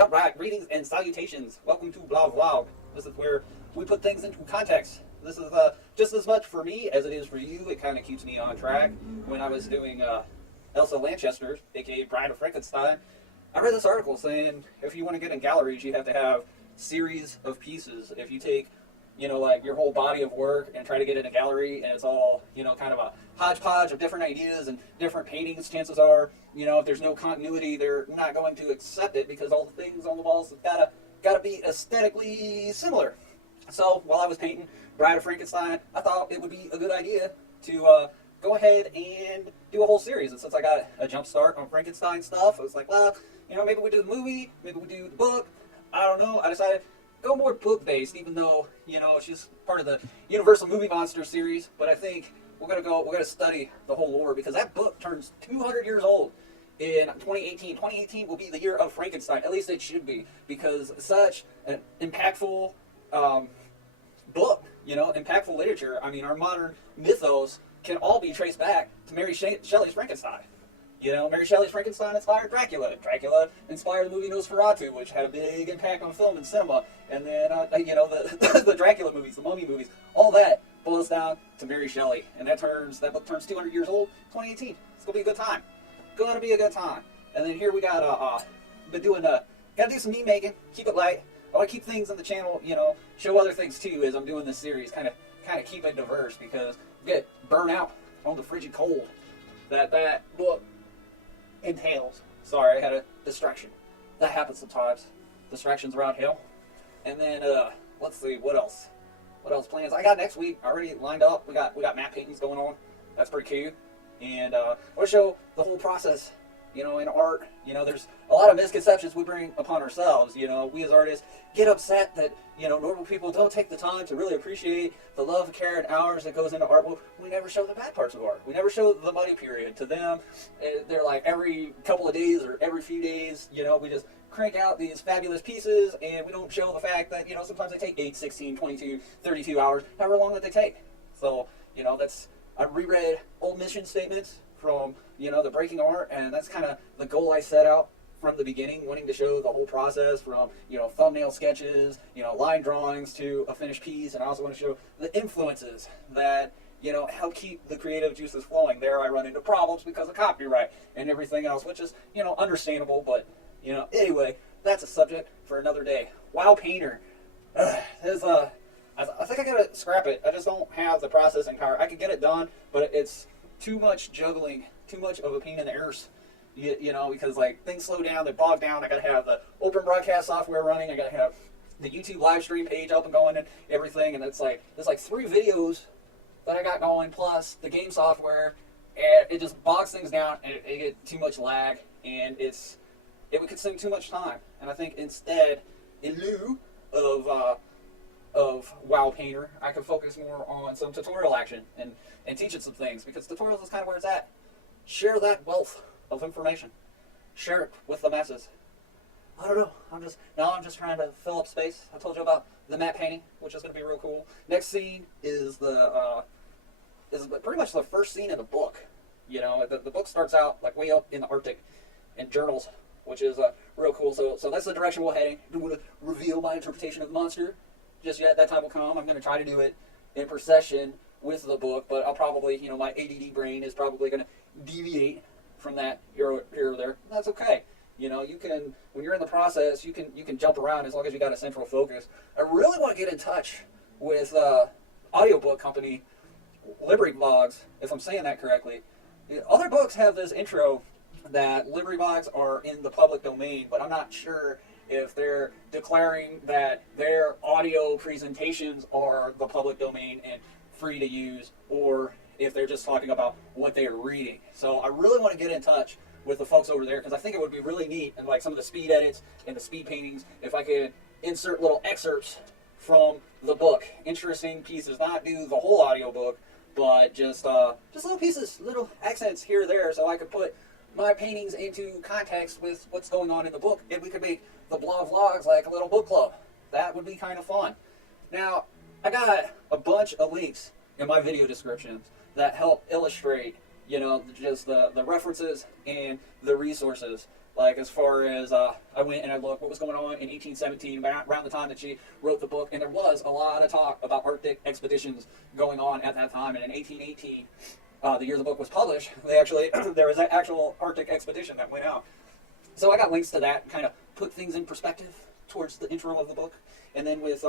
Alright, greetings and salutations. Welcome to Blah Vlog. This is where we put things into context. This is just as much for me as it is for you. It kind of keeps me on track. When I was doing Elsa Lanchester, aka Bride of Frankenstein, I read this article saying if you want to get in galleries, you have to have series of pieces. If you take, like your whole body of work and try to get in a gallery and it's all, kind of a hodgepodge of different ideas and different paintings, chances are, if there's no continuity, they're not going to accept it because all the things on the walls have gotta be aesthetically similar. So while I was painting Bride of Frankenstein, I thought it would be a good idea to go ahead and do a whole series. And since I got a jump start on Frankenstein stuff, I was like, well, maybe we do the movie, maybe we do the book. I don't know. I decided go more book-based, even though, it's just part of the Universal Movie Monster series. But I think we're gonna study the whole lore because that book turns 200 years old in 2018. 2018 will be the year of Frankenstein. At least it should be, because such an impactful book, impactful literature. I mean, our modern mythos can all be traced back to Mary Shelley's Frankenstein. Mary Shelley's Frankenstein inspired Dracula. Dracula inspired the movie Nosferatu, which had a big impact on film and cinema. And then, the Dracula movies, the Mummy movies, all that boils down to Mary Shelley. And that book turns 200 years old, 2018. It's gonna be a good time. Gonna be a good time. And then here we got gotta do some meme making, keep it light. I want to keep things on the channel, show other things too as I'm doing this series, kind of keep it diverse because we get burnt out on the frigid cold that book entails. Sorry, I had a distraction. That happens sometimes. Distractions around here. And then let's see, what else? What else plans? I got next week already lined up. We got map paintings going on. That's pretty cool. And I want to show the whole process, in art. There's a lot of misconceptions we bring upon ourselves. We as artists get upset that, normal people don't take the time to really appreciate the love, care, and hours that goes into art. Well, we never show the bad parts of art. We never show the muddy period. To them, they're like every couple of days or every few days, we just crank out these fabulous pieces, and we don't show the fact that, sometimes they take 8, 16, 22, 32 hours, however long that they take. So, I reread old mission statements from, the breaking art, and that's kind of the goal I set out from the beginning, wanting to show the whole process from, thumbnail sketches, line drawings to a finished piece. And I also want to show the influences that, help keep the creative juices flowing. There I run into problems because of copyright and everything else, which is, understandable. But, anyway, that's a subject for another day. Wow Painter. I think I gotta scrap it. I just don't have the processing power. I could get it done, but it's too much juggling, too much of a pain in the arse. Because things slow down, they bog down. I gotta have the open broadcast software running. I gotta have the YouTube live stream page up and going and everything. And there's 3 videos that I got going plus the game software, and it just bogs things down and it get too much lag, and it would consume too much time. And I think instead, in lieu of WoW Painter, I could focus more on some tutorial action and teaching some things, because tutorials is kind of where it's at. Share that wealth of information. Share it with the masses. I don't know. I'm just trying to fill up space. I told you about the map painting, which is going to be real cool. Next scene is is pretty much the first scene in the book. The book starts out way up in the Arctic in journals, which is real cool. So that's the direction we're heading. I don't want to reveal my interpretation of the monster just yet. That time will come. I'm going to try to do it in procession with the book, but I'll probably, my ADD brain is probably going to deviate from that here or there. That's okay. You can, when you're in the process, you can jump around as long as you got a central focus. I really want to get in touch with audiobook company Library Blogs, if I'm saying that correctly. Other books have this intro that Library Blogs are in the public domain, but I'm not sure if they're declaring that their audio presentations are the public domain and free to use, or if they're just talking about what they are reading. So I really want to get in touch with the folks over there, because I think it would be really neat, and some of the speed edits and the speed paintings, if I could insert little excerpts from the book, interesting pieces, not do the whole audio book, but just little pieces, little accents here or there, so I could put my paintings into context with what's going on in the book, and we could make the Blah Vlogs like a little book club. That would be kind of fun. Now, I got a bunch of links in my video descriptions that help illustrate, just the references and the resources Like as far as I went and I looked what was going on in 1817, around the time that she wrote the book, and there was a lot of talk about Arctic expeditions going on at that time. And in 1818, the year the book was published, they actually there was an actual Arctic expedition that went out. So I got links to that, kind of put things in perspective towards the intro of the book. And then with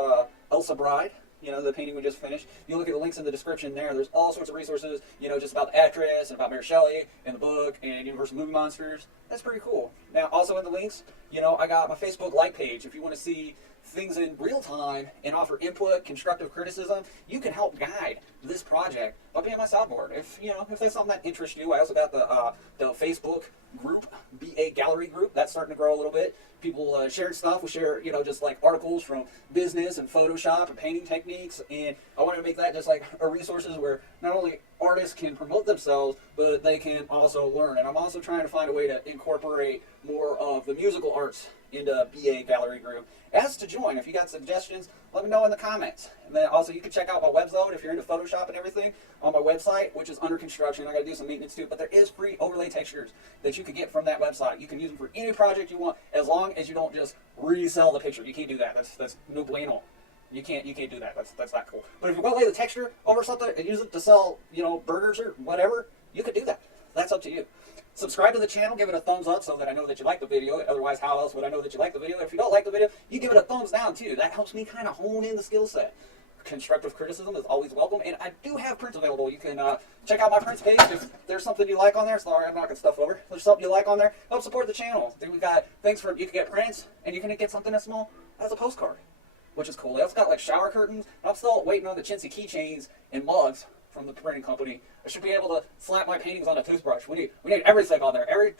Elsa Bride, you know, the painting we just finished, you look at the links in the description there, there's all sorts of resources, you know, just about the actress and about Mary Shelley and the book and Universal Movie Monsters. That's pretty cool. Now, also in the links, you know, I got my Facebook like page. If you want to see things in real time and offer input, constructive criticism, you can help guide this project by being my soundboard. If you know, if there's something that interests you, I also got the Facebook group, BA Gallery group, that's starting to grow a little bit. People sharing stuff. We share, you know, just like articles from business and Photoshop and painting techniques, and I wanted to make that just like a resources where not only artists can promote themselves, but they can also learn. And I'm also trying to find a way to incorporate more of the musical arts into BA Gallery group. As to join, if you got suggestions, let me know in the comments. And then also you can check out my website if you're into Photoshop and everything on my website, which is under construction. I got to do some maintenance too, but there is free overlay textures that you can get from that website. You can use them for any project you want, as long as you don't just resell the picture. You can't do that. That's no bueno. You can't do that. That's not cool. But if you want to lay the texture over something and use it to sell, you know, burgers or whatever, you could do that. That's up to you. Subscribe to the channel, give it a thumbs up so that I know that you like the video. Otherwise, how else would I know that you like the video? If you don't like the video, you give it a thumbs down too. That helps me kind of hone in the skill set. Constructive criticism is always welcome, and I do have prints available. You can check out my prints page if there's something you like on there. Sorry, I'm knocking stuff over. If there's something you like on there, help support the channel. Then we've got things for you can get prints, and you can get something as small as a postcard, which is cool. It's got like shower curtains. I'm still waiting on the chintzy keychains and mugs from the printing company. I should be able to slap my paintings on a toothbrush. We need everything on there. Every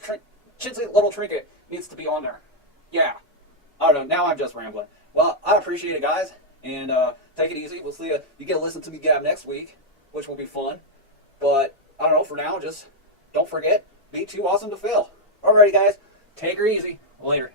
chintzy little trinket needs to be on there. Yeah. I don't know. Now I'm just rambling. Well, I appreciate it, guys. And take it easy. We'll see you. You get to listen to me gab next week, which will be fun. But I don't know. For now, just don't forget, be too awesome to fail. Alrighty, guys. Take her easy. Later.